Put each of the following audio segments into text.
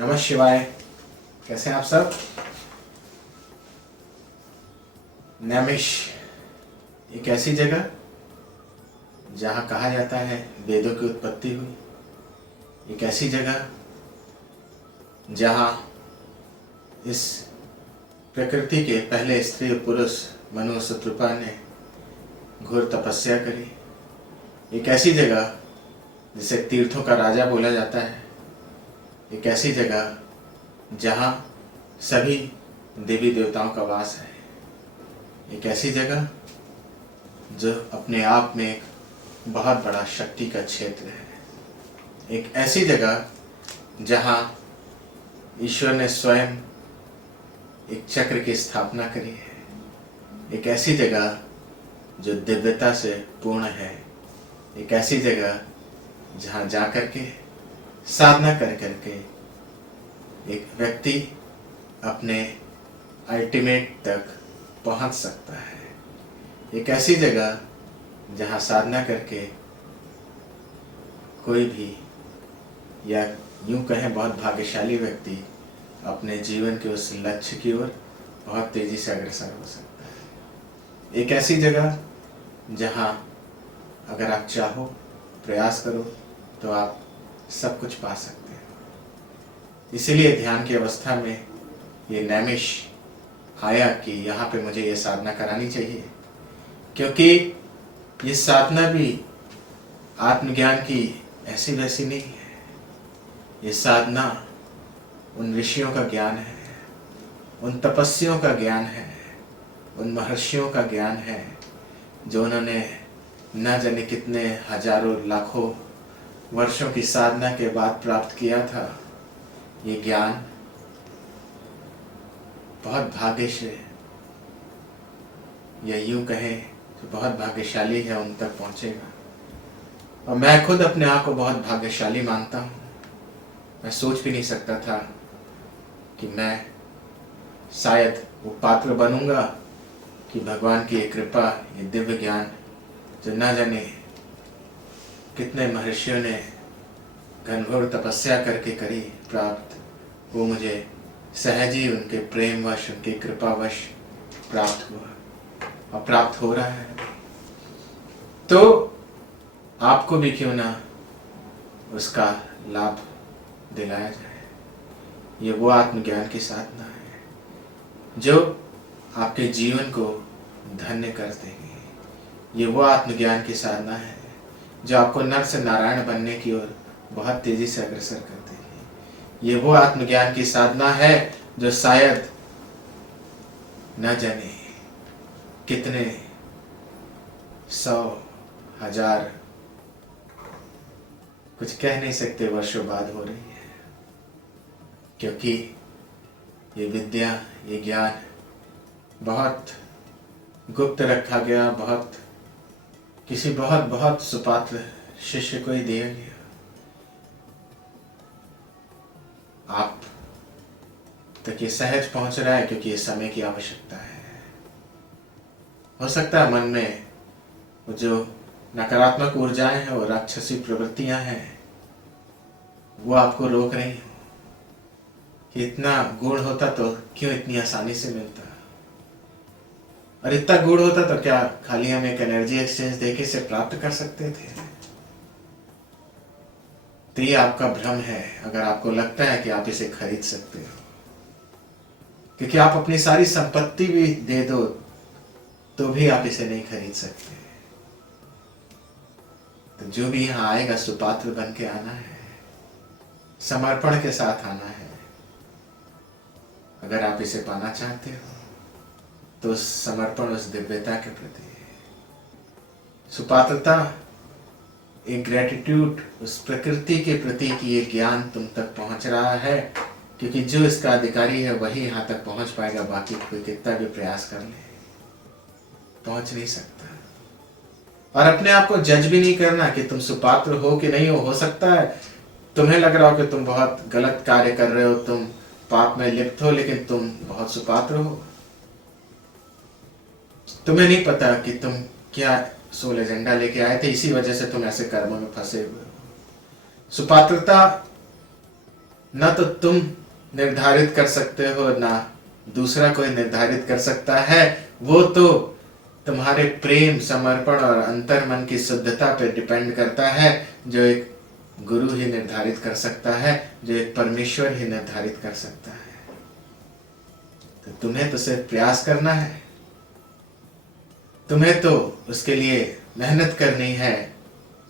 नमः शिवाय। कैसे हैं आप सब? नैमिष एक ऐसी जगह जहाँ कहा जाता है वेदों की उत्पत्ति हुई। एक ऐसी जगह जहाँ इस प्रकृति के पहले स्त्री पुरुष मनु शत्रुपा ने घोर तपस्या करी। एक ऐसी जगह जिसे तीर्थों का राजा बोला जाता है। एक ऐसी जगह जहाँ सभी देवी देवताओं का वास है। एक ऐसी जगह जो अपने आप में एक बहुत बड़ा शक्ति का क्षेत्र है। एक ऐसी जगह जहाँ ईश्वर ने स्वयं एक चक्र की स्थापना करी है। एक ऐसी जगह जो दिव्यता से पूर्ण है। एक ऐसी जगह जहाँ जाकर के साधना कर करके एक व्यक्ति अपने अल्टीमेट तक पहुंच सकता है। एक ऐसी जगह जहां साधना करके कोई भी, या यूं कहें बहुत भाग्यशाली व्यक्ति, अपने जीवन के उस लक्ष्य की ओर बहुत तेजी से अग्रसर हो सकता है। एक ऐसी जगह जहां अगर आप चाहो, प्रयास करो तो आप सब कुछ पा सकते हैं। इसीलिए ध्यान की अवस्था में ये नैमिष आया कि यहाँ पे मुझे ये साधना करानी चाहिए, क्योंकि ये साधना भी आत्मज्ञान की ऐसी वैसी नहीं है। ये साधना उन ऋषियों का ज्ञान है, उन तपस्वियों का ज्ञान है, उन महर्षियों का ज्ञान है जो उन्होंने न जाने कितने हजारों लाखों वर्षों की साधना के बाद प्राप्त किया था। ये ज्ञान बहुत भाग्य से, या यूं कहें जो बहुत भाग्यशाली है, उन तक पहुंचेगा। और मैं खुद अपने आप को बहुत भाग्यशाली मानता हूँ। मैं सोच भी नहीं सकता था कि मैं शायद वो पात्र बनूंगा कि भगवान की ये कृपा, ये दिव्य ज्ञान जो न जाने कितने महर्षियों ने घनघोर तपस्या करके करी प्राप्त, वो मुझे सहज ही उनके प्रेमवश, उनके कृपावश प्राप्त हुआ और प्राप्त हो रहा है। तो आपको भी क्यों ना उसका लाभ दिलाया जाए। ये वो आत्मज्ञान की साधना है जो आपके जीवन को धन्य कर देगी। ये वो आत्मज्ञान की साधना है जो आपको नर से नारायण बनने की ओर बहुत तेजी से अग्रसर कर देगी। ये वो आत्मज्ञान की साधना है जो शायद न जाने कितने 100 1000, कुछ कह नहीं सकते, वर्षों बाद हो रही है। क्योंकि ये विद्या, ये ज्ञान बहुत गुप्त रखा गया, बहुत किसी बहुत बहुत सुपात्र शिष्य को ही दिया गया। आप तक ये सहज पहुंच रहा है क्योंकि ये समय की आवश्यकता है। हो सकता है मन में वो जो नकारात्मक ऊर्जाएं हैं और राक्षसी प्रवृत्तियां हैं वो आपको रोक रही हो कि इतना गुण होता तो क्यों इतनी आसानी से मिलता, और इतना गुण होता तो क्या खाली हम एक एनर्जी एक्सचेंज देके से प्राप्त कर सकते थे। तो ये आपका भ्रम है अगर आपको लगता है कि आप इसे खरीद सकते हो, क्योंकि आप अपनी सारी संपत्ति भी दे दो तो भी आप इसे नहीं खरीद सकते। तो जो भी यहाँ आएगा सुपात्र बन के आना है, समर्पण के साथ आना है। अगर आप इसे पाना चाहते हो तो समर्पण उस दिव्यता के प्रति, सुपात्रता, एक ग्रेटिट्यूड उस प्रकृति के प्रति कि ये ज्ञान तुम तक पहुंच रहा है, क्योंकि जो इसका अधिकारी है वही यहाँ तक पहुंच पाएगा। बाकी कोई कितना भी प्रयास कर ले पहुंच नहीं सकता। और अपने आप को जज भी नहीं करना कि तुम सुपात्र हो कि नहीं हो सकता है तुम्हें लग रहा हो कि तुम बहुत गलत कार्य कर रहे हो, तुम पाप में लिप्त हो, लेकिन तुम बहुत सुपात्र हो। तुम्हें नहीं पता कि तुम क्या सोल एजेंडा लेके आए थे, इसी वजह से तुम ऐसे कर्मों में फंसे हुए हो। सुपात्रता न तो तुम निर्धारित कर सकते हो, ना दूसरा कोई निर्धारित कर सकता है। वो तो तुम्हारे प्रेम, समर्पण और अंतर्मन की शुद्धता पर डिपेंड करता है, जो एक गुरु ही निर्धारित कर सकता है, जो एक परमेश्वर ही निर्धारित कर सकता है। तो तुम्हें तो सिर्फ प्रयास करना है, तुम्हें तो उसके लिए मेहनत करनी है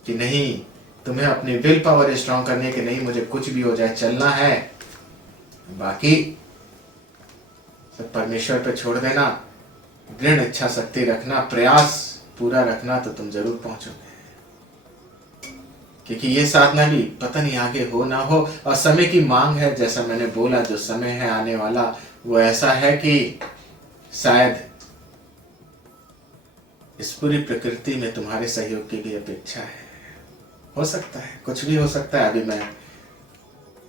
कि नहीं, तुम्हें अपनी विल पावर स्ट्रांग करनी है कि नहीं, मुझे कुछ भी हो जाए चलना है। बाकी सब परमेश्वर पे छोड़ देना, दृढ़ इच्छा शक्ति रखना, प्रयास पूरा रखना, तो तुम जरूर पहुंचोगे। क्योंकि ये साधना भी पता नहीं आगे हो ना हो, और समय की मांग है। जैसा मैंने बोला, जो समय है आने वाला वो ऐसा है कि शायद इस पूरी प्रकृति में तुम्हारे सहयोग की भी अपेक्षा है। हो सकता है, कुछ भी हो सकता है। अभी मैं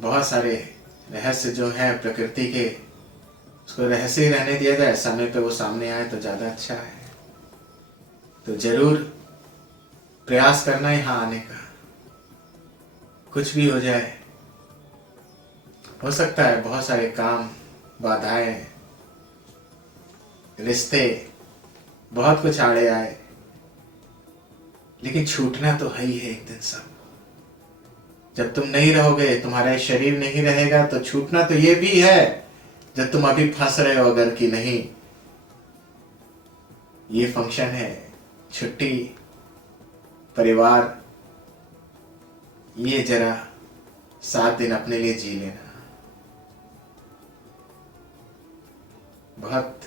बहुत सारे रहस्य जो है प्रकृति के, उसको रहस्य ही रहने दिया जाए, समय पे वो सामने आए तो ज्यादा अच्छा है। तो जरूर प्रयास करना है यहाँ आने का, कुछ भी हो जाए। हो सकता है बहुत सारे काम, बाधाएं, रिश्ते, बहुत कुछ आड़े आए, लेकिन छूटना तो है ही है एक दिन सब। जब तुम नहीं रहोगे, तुम्हारा शरीर नहीं रहेगा, तो छूटना तो ये भी है। जब तुम अभी फंस रहे हो अगर कि नहीं, ये फंक्शन है, छुट्टी, परिवार, ये जरा 7 दिन अपने लिए जी लेना। बहुत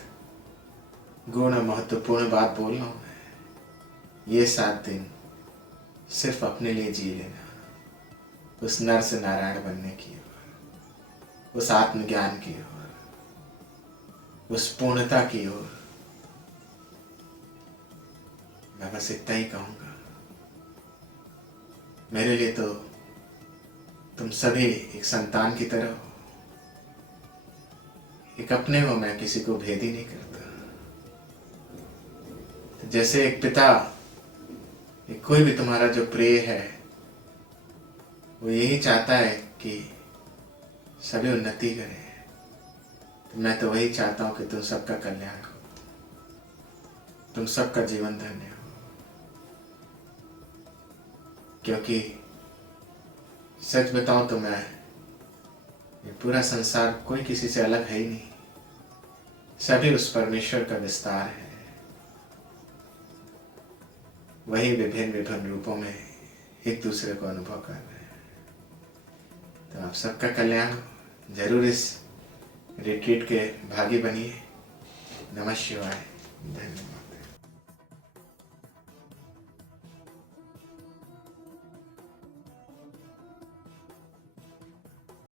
गुण महत्वपूर्ण बात बोल रहा हूं मैं। ये 7 दिन सिर्फ अपने लिए जी लेना, उस नर से नारायण बनने की ओर, उस आत्मज्ञान की ओर, उस पूर्णता की ओर। मैं बस इतना ही कहूंगा। मेरे लिए तो तुम सभी एक संतान की तरह हो, एक अपने हो। मैं किसी को भेद ही नहीं करता। तो जैसे एक पिता, एक कोई भी तुम्हारा जो प्रिय है, वो यही चाहता है कि सभी उन्नति करें, तो मैं तो वही चाहता हूं कि तुम सबका कल्याण हो, तुम सबका जीवन धन्य हो। क्योंकि सच बताऊं तो मैं, ये पूरा संसार कोई किसी से अलग है ही नहीं। सभी उस परमेश्वर का विस्तार है। वही विभिन्न विभिन्न रूपों में एक दूसरे को अनुभव कर रहे हैं। तो आप सबका कल्याण हो। जरूर इस रिट्रीट के भागी बनिए। नमः शिवाय। धन्यवाद।